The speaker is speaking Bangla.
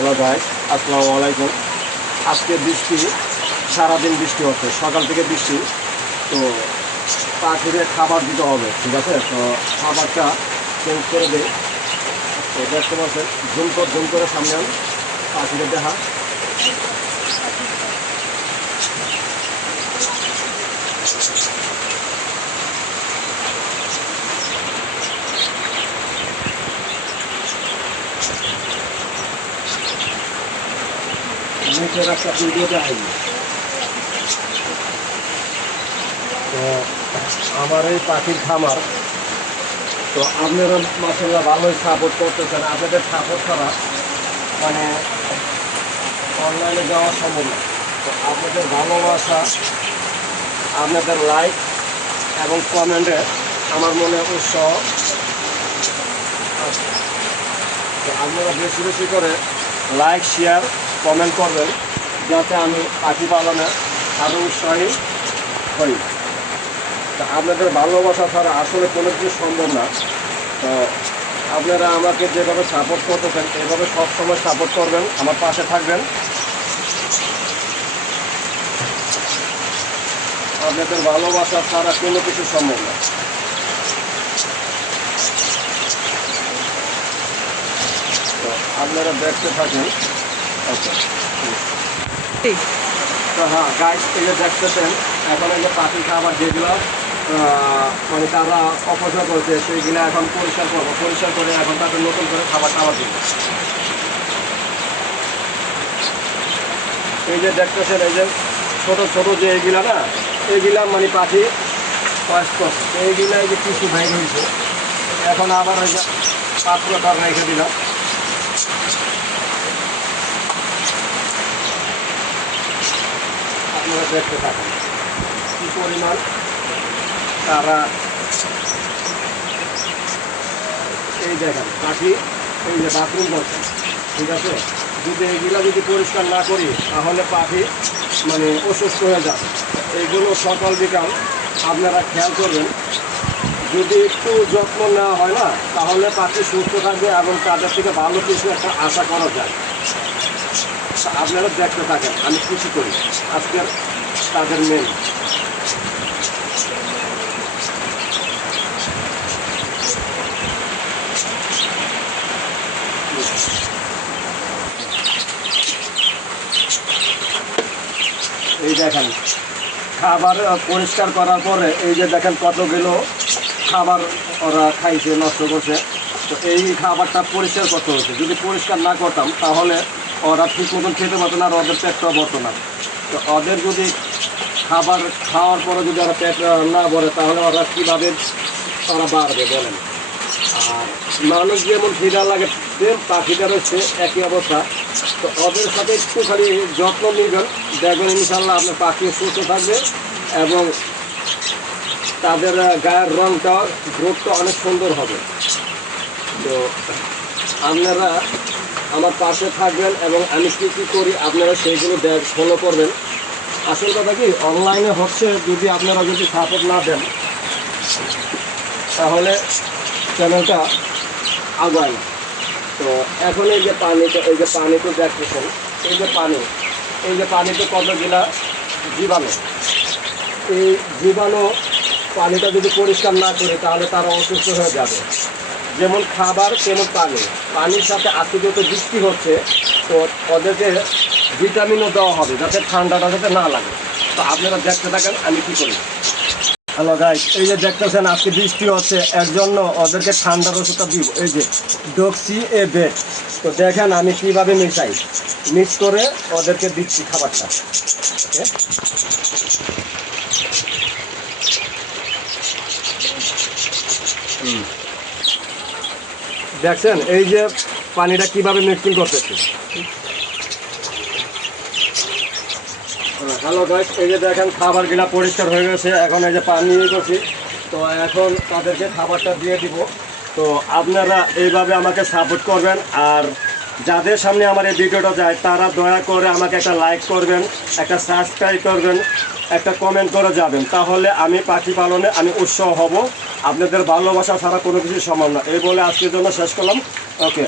হ্যালো গাইস, আসসালামু আলাইকুম। আজকে বৃষ্টি, সারাদিন বৃষ্টি হচ্ছে, সকাল থেকে বৃষ্টি। তো পাখিদের খাবার দিতে হবে, ঠিক আছে? তো খাবারটা চেঞ্জ করে দিই। তো দেখতে পাচ্ছেন, জুম করে সামনে আন, পাখিদের দেখা। নিচের একটা ভিডিওতে আইনি। তো আমার এই পাখির খামার, তো আপনারা মাশাআল্লাহ ভালোই সাপোর্ট করতেছেন। আপনাদের সাপোর্ট ছাড়া মানে অনলাইনে যাওয়া সম্ভব না। তো আপনাদের ভালোবাসা, আপনাদের লাইক এবং কমেন্টে আমার মনে উৎসাহ আছে। তো আপনারা বেশি বেশি করে লাইক, শেয়ার, কমেন্ট করবেন, যাতে আমি পাখি পালনে আরও উৎসাহী হই। তো আপনাদের ভালোবাসা ছাড়া আসলে কোনো কিছু সম্ভব না। তো আপনারা আমাকে যেভাবে সাপোর্ট করতেছেন, এভাবে সবসময় সাপোর্ট করবেন, আমার পাশে থাকবেন। আপনাদের ভালোবাসা ছাড়া কোনো কিছু সম্ভব না। তো আপনারা দেখতে থাকেন। ওকে, তো হ্যাঁ গাইস, এই যে দেখতেছেন, এখন এই যে পাখি খাবার যেগুলো মানে তারা অপচয় করছে, সেইগুলো এখন পরিষ্কার করবো। পরিষ্কার করে এখন তাদের নতুন করে খাবার দিব। এই যে দেখতেছেন, এই যে ছোটো ছোটো যে এইগুলা না, এইগুলা মানে পাখি ওয়াশ করছে। এইগুলা এই যে কিছু বাইর হয়েছে, এখন আবার ওই যে পাত্রটা রেখে দিলাম। আপনারা দেখতে থাকেন কী পরিমাণ তারা। এই দেখেন পাখি এই যে বাথরুম করছে, ঠিক আছে? যদি এইগুলা যদি পরিষ্কার না করি তাহলে পাখি মানে অসুস্থ হয়ে যাবে। এইগুলো সকাল বিকাল আপনারা খেয়াল করবেন। যদি একটু যত্ন নেওয়া হয় না, তাহলে পাখি সুস্থ থাকবে এবং তাদের থেকে ভালো কিছু একটা আশা করা যায়। আপনারা দেখতে থাকেন আমি কিছু করি আজকের তাদের মেন। এই দেখেন খাবার পরিষ্কার করার পরে এই যে দেখেন কতগুলো খাবার ওরা খাইছে, নষ্ট করছে। তো এই খাবারটা পরিষ্কার করতে হচ্ছে। যদি পরিষ্কার না করতাম তাহলে ওরা ঠিক মতন খেতে পারতো না, আর ওদের পেটটাও ভরতো না। তো ওদের যদি খাবার খাওয়ার পরে যদি ওরা পেট না ভরে, তাহলে ওরা কীভাবে ওরা বাড়বে বলেন? আর মানুষ যেমন খিদা লাগে, সেম পাখিটার হচ্ছে একই অবস্থা। তো ওদের সাথে একটু খালি যত্ন নেবেন, দেখবেন ইনশাল্লাহ আপনার পাখি সুস্থ থাকবে এবং তাদের গায়ের রঙটা, গ্রোথটা অনেক সুন্দর হবে। তো আপনারা আমার পাশে থাকবেন এবং আমি কী কী করি আপনারা সেইগুলো ফলো করবেন। আসল কথা কি, অনলাইনে হচ্ছে, যদি আপনারা যদি সাপোর্ট না দেন তাহলে চ্যানেলটা আগায় না। তো এখন এই যে পানিতে, এই যে পানি তো দেখতেছেন, এই যে পানিতে কতগুলা জীবাণু। এই জীবাণু পানিটা যদি পরিষ্কার না করি তাহলে তারা অসুস্থ হয়ে যাবে। যেমন খাবার তেমন পানি, পানির সাথে আজকে বৃষ্টি হচ্ছে, তো ওদেরকে ভিটামিনও দেওয়া হবে যাতে ঠান্ডাটা যাতে না লাগে। তো আপনারা দেখতে থাকেন আমি কী করি। হ্যালো গাইস, এই যে দেখতেছেন আজকে বৃষ্টি হচ্ছে, এর জন্য ওদেরকে ঠান্ডার ওষুধটা দিব। এই যে ডক্সি এ বেড। তো দেখেন আমি কীভাবে মিক্স করে ওদেরকে দিচ্ছি খাবারটা। ওকে, দেখছেন এই যে পানিটা কিভাবে মিক্সিং করতেছে। হ্যালো গাইস, এই যে দেখেন খাবারগুলো পরিষ্কার হয়ে গেছে, এখন এই যে পানি করছি। তো এখন তাদেরকে খাবারটা দিয়ে দিব। তো আপনারা এইভাবে আমাকে সাপোর্ট করবেন, আর যাদের সামনে আমার এই ভিডিওটা যায় তারা দয়া করে আমাকে একটা লাইক করবেন, একটা সাবস্ক্রাইব করবেন, একটা কমেন্ট করে যাবেন। তাহলে আমি পাখি পালনে আমি উৎসাহ হব। আপনাদের ভালোবাসা ছাড়া কোনো কিছু সম্ভব না। এই বলে আজকের জন্য শেষ করলাম। ওকে।